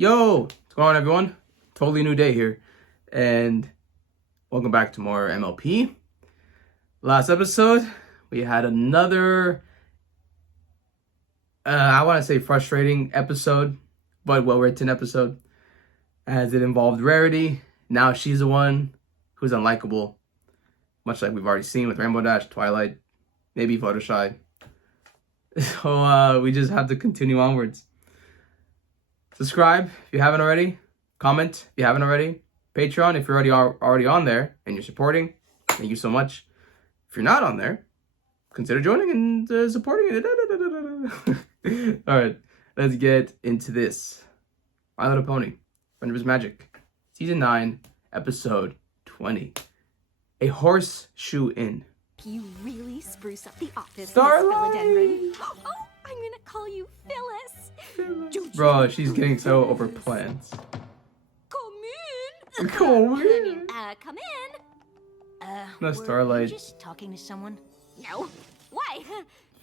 Yo, what's going on, everyone? Totally new day here, and welcome back to more MLP. Last episode, we had another, I want to say frustrating episode, but well-written episode, as it involved Rarity. Now she's the one who's unlikable, much like we've already seen with Rainbow Dash, Twilight, maybe Fluttershy. So we just have to continue onwards. Subscribe if you haven't already. Comment if you haven't already. Patreon if you're already on there and you're supporting. Thank you so much. If you're not on there, consider joining and supporting it. All right, let's get into this. My Little Pony, Friend of His Magic, Season 9, Episode 20. A Horseshoe Inn. You really spruce up the office, Starlight! Miss Philodendron. Oh, I'm gonna call you Phyllis. Bro, she's getting so over plans. Come in. Come in. Come in. No, Starlight. Were you just talking to someone? No. Why?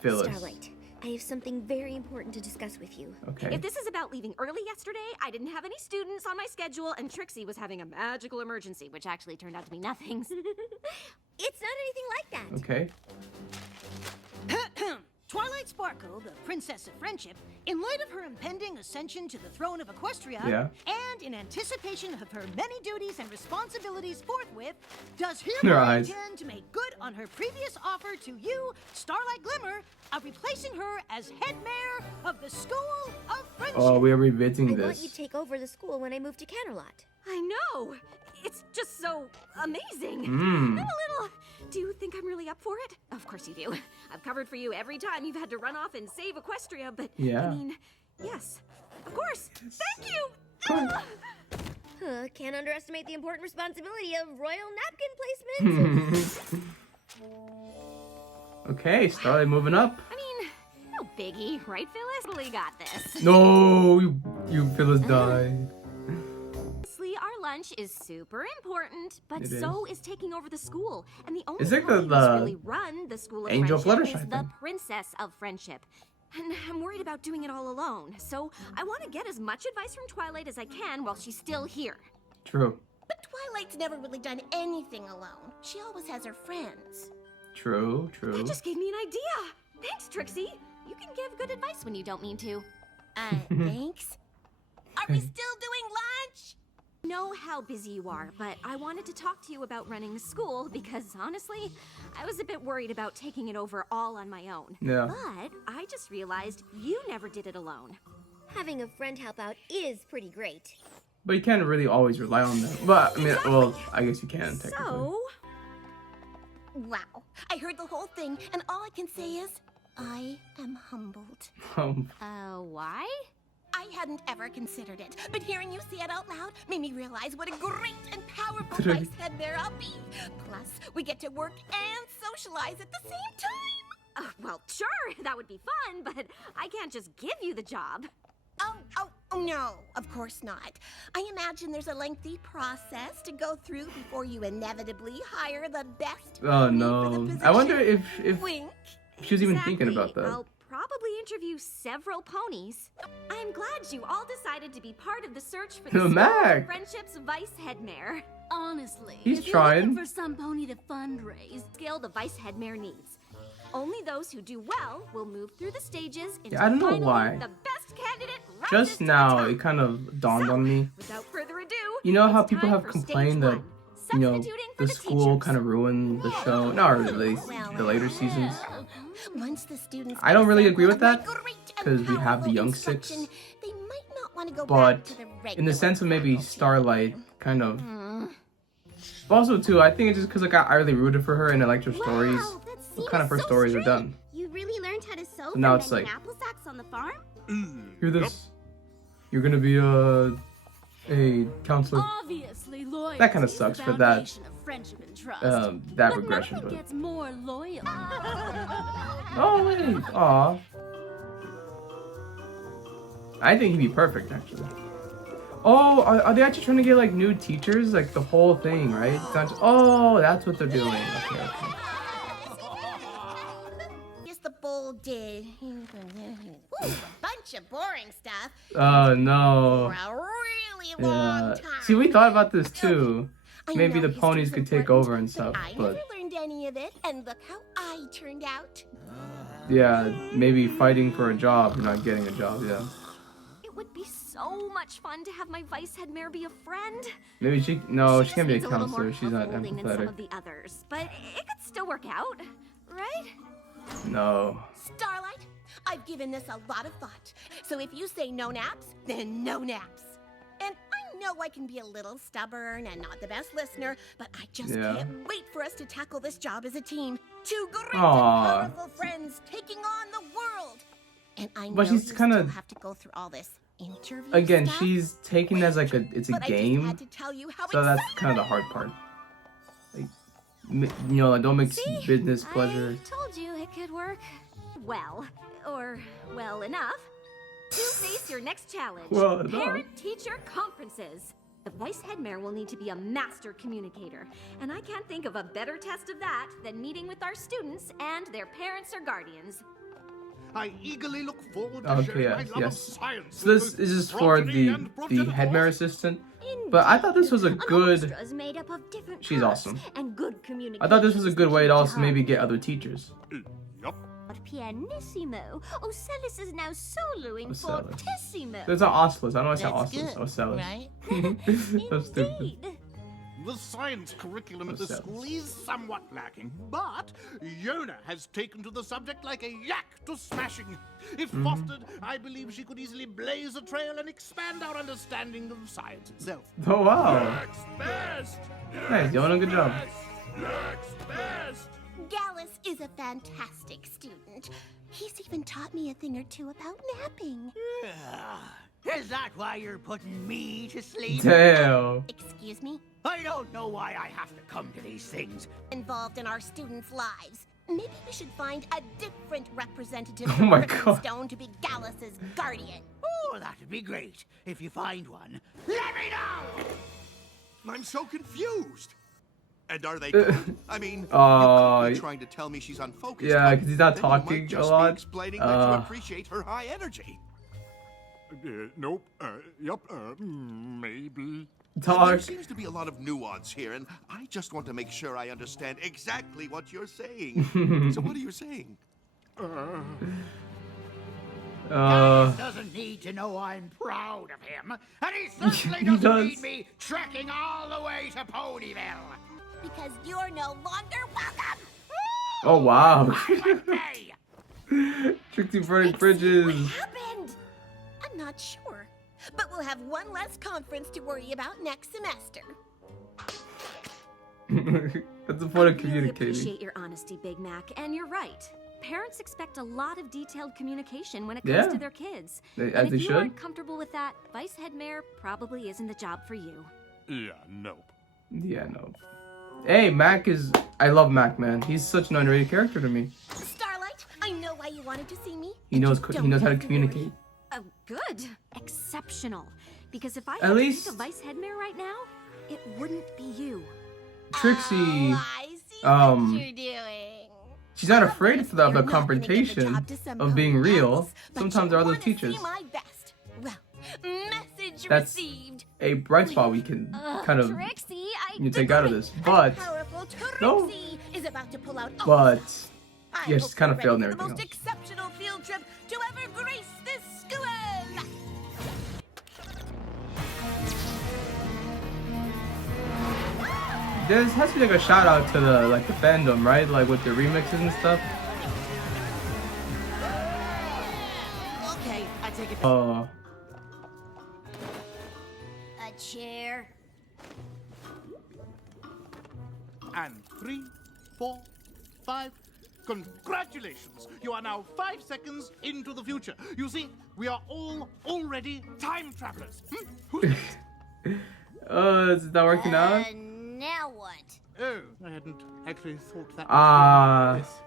Phyllis. Starlight, I have something very important to discuss with you. Okay. If this is about leaving early yesterday, I didn't have any students on my schedule, and Trixie was having a magical emergency, which actually turned out to be nothing. It's not anything like that. Okay. Twilight Sparkle, the Princess of Friendship, in light of her impending ascension to the throne of Equestria, and in anticipation of her many duties and responsibilities forthwith, does hereby intend to make good on her previous offer to you, Starlight Glimmer, of replacing her as headmaster of the School of Friendship. Oh, we are revisiting I this. want you to take over the school when I move to Canterlot. I know. It's just so amazing. Mm. I'm a little... Do you think I'm really up for it? Of course you do. I've covered for you every time you've had to run off and save Equestria, but Yeah. I mean, yes, of course. Thank you. Can't underestimate the important responsibility of royal napkin placement. Okay, Starlight moving up. I mean, no biggie, right, Phyllis? Totally got this. No, you Phyllis died. Honestly, our lunch is super important, but It so is taking over the school. And the only Is it pony the who's really run the School of Angel Friendship Fluttershy is the thing? Princess of Friendship. And I'm worried about doing it all alone. So I want to get as much advice from Twilight as I can while she's still here. True. But Twilight's never really done anything alone. She always has her friends. True. That just gave me an idea. Thanks, Trixie. You can give good advice when you don't mean to. Thanks. Are we still doing lunch? I know how busy you are, but I wanted to talk to you about running the school because, honestly, I was a bit worried about taking it over all on my own. Yeah. But I just realized you never did it alone. Having a friend help out is pretty great. But you can't really always rely on them. But, I mean, well, I guess you can, technically. So, Wow. I heard the whole thing, and all I can say is, I am humbled. why? I hadn't ever considered it, but hearing you say it out loud made me realize what a great and powerful vice head there I'll be. Plus, we get to work and socialize at the same time. Well, sure, that would be fun, but I can't just give you the job. Oh, no, of course not. I imagine there's a lengthy process to go through before you inevitably hire the best Oh, pony for the no. position. I wonder if Wink. she was even thinking about Exactly. that. I'll probably interview several ponies. I'm glad you all decided to be part of the search for the School Mac. of Friendship's vice headmare. Honestly, He's if trying. you're looking for some pony to fundraise, Skill the vice headmare needs. Only those who do well will move through the stages until I don't know finally why. the best candidate rises Just to now, the top. it kind of dawned on me. Without further ado, You know how it's people time have for complained stage that, one, you know, substituting for the school teachers. kind of ruined the show? Not really, the later seasons. Once the students I don't really get a agree with sample of that, my great and 'cause we have the powerful young six. instruction, They might not want to go back But to the in the regular sense of maybe faculty. Starlight, kind of. But also, too, I think it's just because like, I really rooted for her and I liked her stories. Wow, that What scene kind of is her so stories are strange. done. You really learned how to sew So now from it's like, bending apple sacks on the farm? hear this? You're gonna be a counselor. obviously loyalty That kinda is the sucks for that, foundation of friendship and trust. That but regression. nothing But gets more loyal. oh wait, aw. I think he'd be perfect actually. Oh, are they actually trying to get like new teachers? Like the whole thing, right? It's not just, oh, that's what they're doing. Okay, okay. Yes, the bowl did. Ooh, a bunch of boring stuff. Oh no. Well, long time. See, we thought about this too. I Maybe know the ponies history's could take important, over and stuff, I but never learned any of it, and look how I turned out. yeah, maybe fighting for a job, you're not getting a job, yeah. It would be so much fun to have my vice head mare be a friend. Maybe she can't be a just needs little counselor, more she's not hand-holding than some empathetic. of the others, but it could still work out, right? No. Starlight, I've given this a lot of thought. So if you say no naps, then no naps. And I know I can be a little stubborn and not the best listener, but I just can't wait for us to tackle this job as a team. Two great and powerful friends taking on the world. And I know she's you kinda- still have to go through all this interview Again, stuff. she's taking it as like it's a But I game, just had to tell you how so that's excited kind of the hard part. Like, you know, like don't mix business pleasure. I told you it could work. Well, or well enough. To face your next challenge, Well enough. parent-teacher conferences. The vice head mare will need to be a master communicator, and I can't think of a better test of that than meeting with our students and their parents or guardians. I eagerly look forward to Okay, sharing my yes, love yes. of science. So this is just for the head mare assistant. But I thought this was a good. Orchestra is made up of different She's parts, awesome. And good communication. I thought this was a good way to also is maybe key get other teachers. Yup. Pianissimo. Ocellus is now soloing Ocellus. fortissimo. There's an Oscillus. I don't want to say That's Oscillus. good, Ocellus. right? So stupid. Indeed. The science curriculum at the Ourselves. school is somewhat lacking, but Yona has taken to the subject like a yak to smashing. If fostered, I believe she could easily blaze a trail and expand our understanding of science itself. Oh wow. Yak's best! Nice, doing a good job. Yak's best! Gallus is a fantastic student. He's even taught me a thing or two about napping. Is that why you're putting me to sleep? Damn. Excuse me? I don't know why I have to come to these things. Involved in our students' lives. Maybe we should find a different representative Oh from my God. Stone to be Gallus's guardian. Oh, that'd be great. If you find one, let me know! I'm so confused. And are they good? I mean, you Oh, could be trying to tell me she's unfocused. yeah, but 'cause he's not then you might talking a just lot. Be explaining that you appreciate her high energy. Nope. Yup. Maybe. There Talk. seems to be a lot of nuance here, and I just want to make sure I understand exactly what you're saying. So what are you saying? Gallus doesn't need to know I'm proud of him, and he certainly He doesn't does. need me trekking all the way to Ponyville. Because you're no longer welcome. Oh wow. Hey! Trixie burning What bridges. happened? I'm not sure. But we'll have one less conference to worry about next semester. That's the point of I really communicating. appreciate your honesty, Big Mac, and you're right. Parents expect a lot of detailed communication when it comes to their kids. As and they if you should. aren't comfortable with that, vice head mare probably isn't the job for you. Yeah, nope. Yeah, no. Hey, Mac is. I love Mac, man. He's such an underrated character to me. Starlight, I know why you wanted to see me. He and knows. you He don't knows how to have worry. communicate. Oh, good. Exceptional. Because if I At had to least- pick a vice head mare right now, it wouldn't be you. Trixie. Oh, I see what you're doing. She's not afraid of Obviously, you're the not gonna give the confrontation job to some of being pony real. else, but Sometimes you there are other wanna teachers. See my best. Well, message That's received. a bright spot we can kind of Trixie, you take out of this. But Powerful No. Trixie is about to pull out. all but I yeah, she's hope kind you're of failed in ready for everything the else. most exceptional field trip to ever grace this school. There has to be like a shout out to the fandom, right? Like with the remixes and stuff. Okay, I take it back. Oh, A chair. And 3, 4, 5. Congratulations! You are now 5 seconds into the future. You see, we are all already time travelers. Who's next? is it not working out? Now what? Oh, I hadn't actually thought that. Ah. Yes.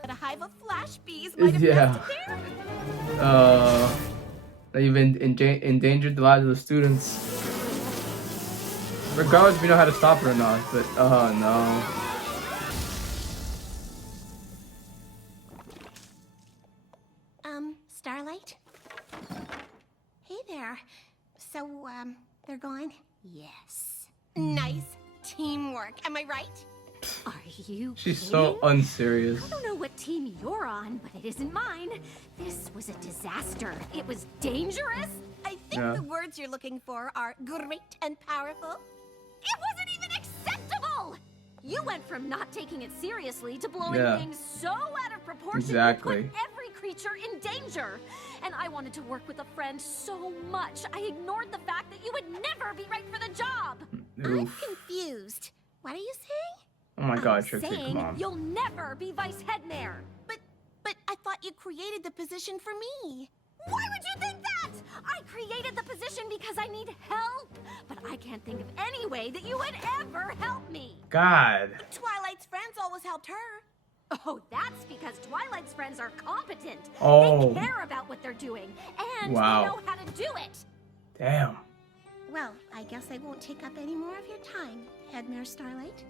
But a hive of flash bees might have Yeah. nested there. They even endangered the lives of the students. Regardless if we know how to stop it or not, but oh no. Starlight? Hey there. So, They're gone? Yes. Nice teamwork, am I right? Are you She's kidding? so unserious. I don't know what team you're on, but it isn't mine. This was a disaster. It was dangerous. I think the words you're looking for are great and powerful. It wasn't even acceptable! You went from not taking it seriously to blowing things so out of proportion Exactly. you put every creature in danger. And I wanted to work with a friend so much, I ignored the fact that you would never be right for the job. I'm confused. What are you saying? Oh my god, I'm Trixie, saying come on. you'll never be vice head mayor. But I thought you created the position for me. Why would you think that? I created the position because I need help. But I can't think of any way that you would ever help me. God. Twilight's friends always helped her. Oh, that's because Twilight's friends are competent. Oh. They care about what they're doing, and Wow. they know how to do it. Damn. Well, I guess I won't take up any more of your time, Headmaster Starlight.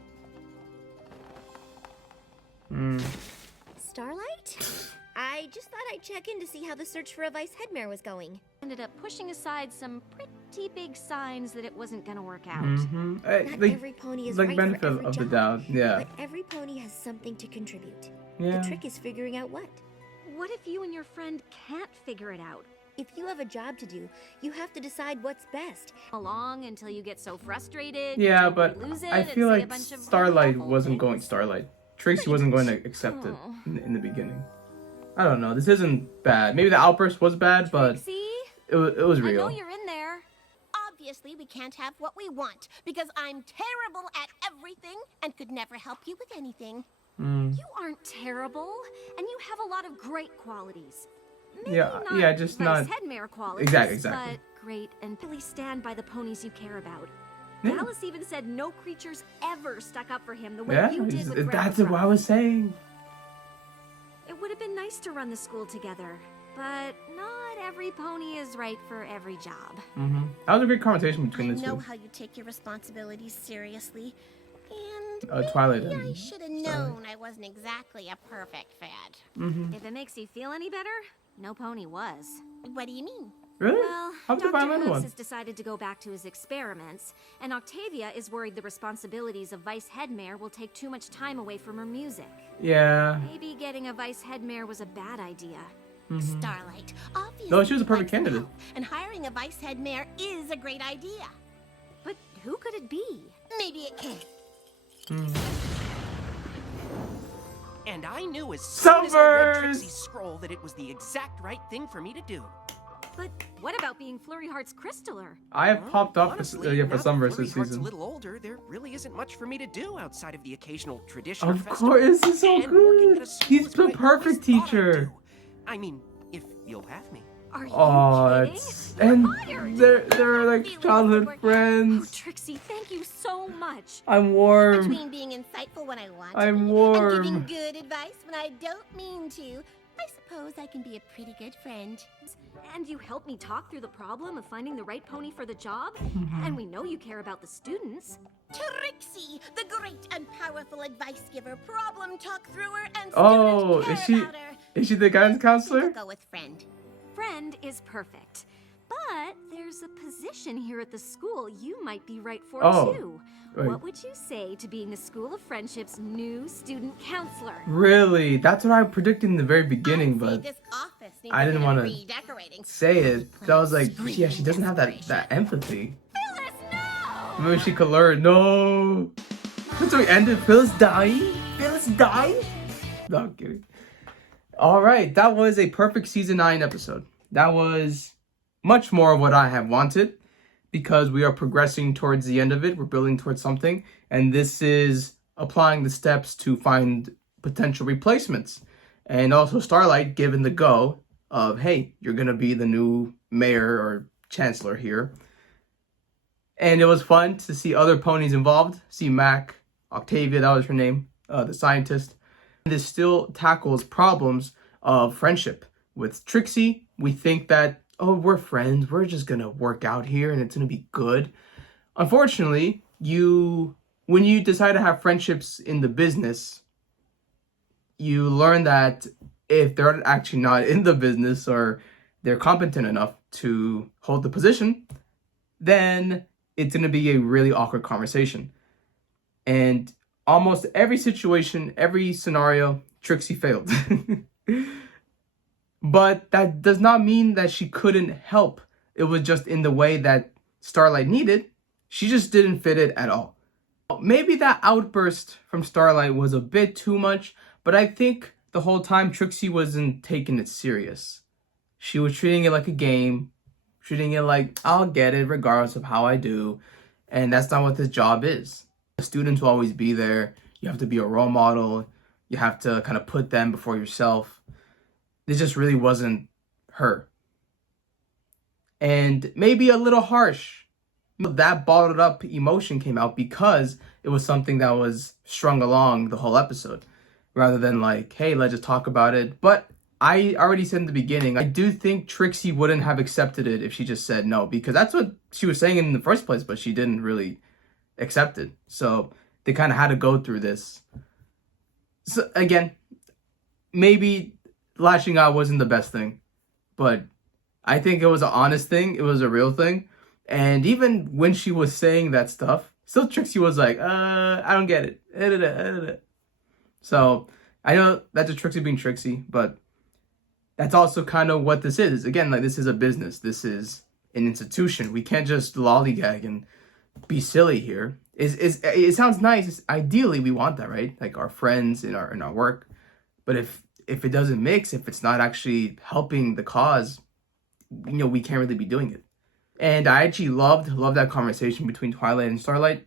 Starlight? I just thought I'd check in to see how the search for a vice headmare was going. Ended up pushing aside some pretty big signs that it wasn't gonna work out. Not every pony is like right benefit for every of the job, doubt, yeah. But every pony has something to contribute. Yeah. The trick is figuring out what. What if you and your friend can't figure it out? If you have a job to do, you have to decide what's best. Along until you get so frustrated. Yeah, you but lose it I and feel say a like bunch of Starlight awful wasn't things. going Starlight. Trixie wasn't going to accept it Oh. in the beginning. I don't know. This isn't bad. Maybe the outburst was bad, but Trixie, it was I know real. you're in there. Obviously, we can't have what we want because I'm terrible at everything and could never help you with anything. You aren't terrible, and you have a lot of great qualities. Maybe Yeah, not yeah, just vice not- headmare qualities. Exactly. But great, and really stand by the ponies you care about. Yeah. Dallas even said no creatures ever stuck up for him the way Yeah, you did with that's Grandpa what I was saying. It would have been nice to run the school together, but not every pony is right for every job. That was a great conversation I between the know two. how you take your responsibilities seriously. And Twilight maybe I and should have known I wasn't exactly a perfect fad. If it makes you feel any better, no pony was. What do you mean? Really? Well, How about the Dr. violin Hooves one? has decided to go back to his experiments, and Octavia is worried the responsibilities of vice headmare will take too much time away from her music. Yeah. Maybe getting a vice headmare was a bad idea. Starlight, obviously. No, she was a perfect likes candidate. help, and hiring a vice head mare is a great idea. But who could it be? Maybe it can. And I knew as soon as I read Summers! Trixie's scroll that it was the exact right thing for me to do. But what about being Flurry Heart's Crystaller? I have popped up Honestly, for now that Sunburst Flurry this Heart's season. a little older, there really isn't much for me to do outside of the occasional tradition or Of festival. course, this is so And working at good. a school He's is the what I always perfect thought I'd teacher. do. I mean, if you'll have me. Are you Oh, kidding? it's You're and fired. they're like childhood Oh, friends. Trixie, thank you so much. I'm warm. Between being insightful when I want to I'm be, warm. and giving good advice when I don't mean to, I suppose I can be a pretty good friend. And you helped me talk through the problem of finding the right pony for the job. And we know you care about the students. Trixie, the great and powerful advice giver, problem talk thrower, and Oh, student is care she abouter. is she the guidance I'll counselor? go with friend. Friend is perfect. But there's a position here at the school you might be right for Oh, too. wait. What would you say to being the School of Friendship's new student counselor? Really? That's what I predicted in the very beginning, I'd say but this office needs I a didn't bit of wanna redecorating. say it. I was like, Please, yeah, she doesn't have that desperation. empathy. Phyllis, no! Maybe she could learn. No. That's how we ended. Phyllis dying. Phyllis dying. No, I'm kidding. All right, that was a perfect season 9 episode. That was much more of what I have wanted because we are progressing towards the end of it. We're building towards something, and this is applying the steps to find potential replacements. And also Starlight given the go of, hey, you're gonna be the new mayor or chancellor here. And it was fun to see other ponies involved. See Mac, Octavia, that was her name, the scientist. This still tackles problems of friendship. With Trixie, we think that, oh, we're friends, we're just gonna work out here and it's gonna be good. Unfortunately, when you decide to have friendships in the business, you learn that if they're actually not in the business or they're competent enough to hold the position, then it's going to be a really awkward conversation. And almost every situation, every scenario, Trixie failed. But that does not mean that she couldn't help. It was just in the way that Starlight needed. She just didn't fit it at all. Maybe that outburst from Starlight was a bit too much, but I think the whole time Trixie wasn't taking it serious. She was treating it like a game, treating it like, I'll get it regardless of how I do. And that's not what this job is. The students will always be there. You have to be a role model. You have to kind of put them before yourself. This just really wasn't her. And maybe a little harsh. That bottled up emotion came out because it was something that was strung along the whole episode. Rather than like, hey, let's just talk about it. But I already said in the beginning, I do think Trixie wouldn't have accepted it if she just said no. Because that's what she was saying in the first place, but she didn't really accept it. So they kind of had to go through this. So again, maybe lashing out wasn't the best thing, but I think it was an honest thing. It was a real thing. And even when she was saying that stuff, still Trixie was like, I don't get it. So I know that's a Trixie being Trixie, but that's also kind of what this is. Again, like, this is a business. This is an institution. We can't just lollygag and be silly here. It sounds nice. Ideally, we want that, right? Like our friends in our work. But if it doesn't mix, if it's not actually helping the cause, we can't really be doing it. And I actually loved that conversation between Twilight and Starlight.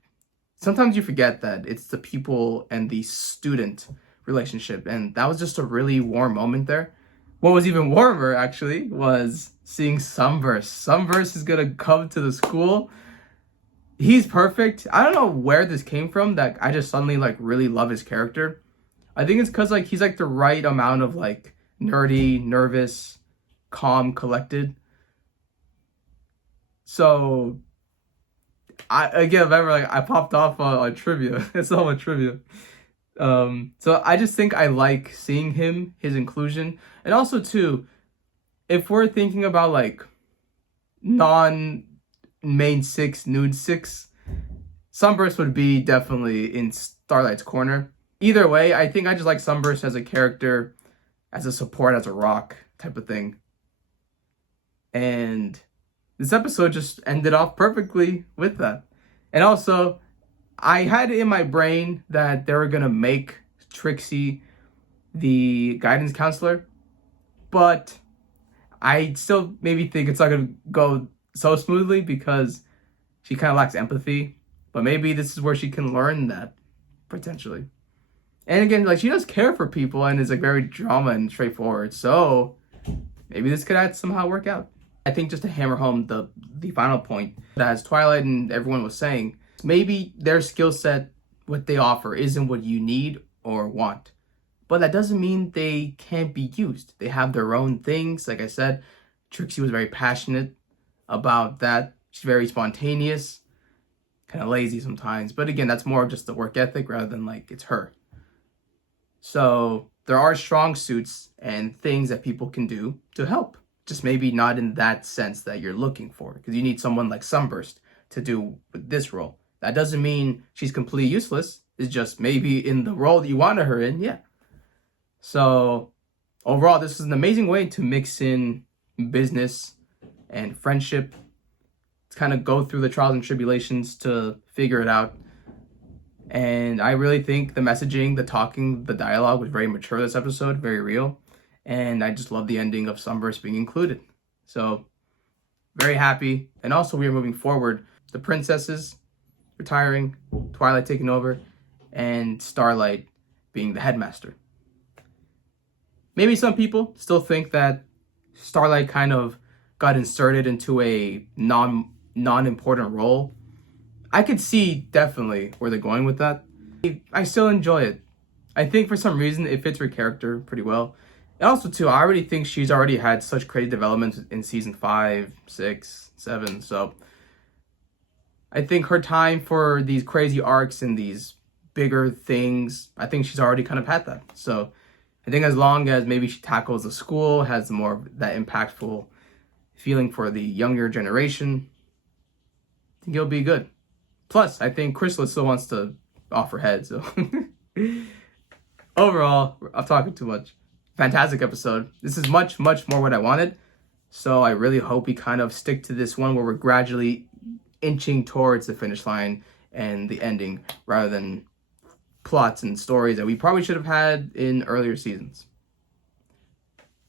Sometimes you forget that it's the people and the student relationship, and that was just a really warm moment there. What was even warmer, actually, was seeing Sunburst. Sunburst is gonna come to the school. He's perfect. I don't know where this came from, that I just suddenly really love his character. I think it's because he's the right amount of nerdy, nervous, calm, collected. So I popped off on trivia. It's all about trivia. So I just think I like seeing him, his inclusion. And also too, if we're thinking about non-main 6, nude 6, Sunburst would be definitely in Starlight's corner. Either way, I think I just like Sunburst as a character, as a support, as a rock type of thing. And this episode just ended off perfectly with that. And also, I had it in my brain that they were going to make Trixie the guidance counselor, but I still maybe think it's not going to go so smoothly because she kind of lacks empathy. But maybe this is where she can learn that, potentially. And again, she does care for people and is very drama and straightforward. So maybe this could somehow work out. I think just to hammer home the final point, as Twilight and everyone was saying, maybe their skill set, what they offer, isn't what you need or want. But that doesn't mean they can't be used. They have their own things. Like I said, Trixie was very passionate about that. She's very spontaneous, kind of lazy sometimes. But again, that's more of just the work ethic rather than it's her. So there are strong suits and things that people can do to help. Just maybe not in that sense that you're looking for. Because you need someone like Sunburst to do this role. That doesn't mean she's completely useless. It's just maybe in the role that you wanted her in, yeah. So overall, this is an amazing way to mix in business and friendship. To kind of go through the trials and tribulations to figure it out. And I really think the messaging, the talking, the dialogue was very mature this episode, very real. And I just love the ending of Sunburst being included. So, very happy. And also, we are moving forward. The princesses retiring, Twilight taking over, and Starlight being the headmaster. Maybe some people still think that Starlight kind of got inserted into a non-important role. I could see definitely where they're going with that. I still enjoy it. I think for some reason it fits her character pretty well. And also, too, I already think she's already had such crazy developments in season 5, 6, 7. So I think her time for these crazy arcs and these bigger things, I think she's already kind of had that. So I think as long as maybe she tackles the school, has more of that impactful feeling for the younger generation, think it'll be good. Plus, I think Chrysalis still wants to offer head, so... Overall, I'm talking too much. Fantastic episode. This is much, much more what I wanted. So I really hope we kind of stick to this one where we're gradually inching towards the finish line and the ending rather than plots and stories that we probably should have had in earlier seasons.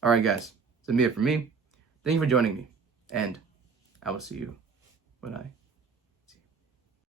Alright guys, that's it for me. Thank you for joining me. And I will see you when I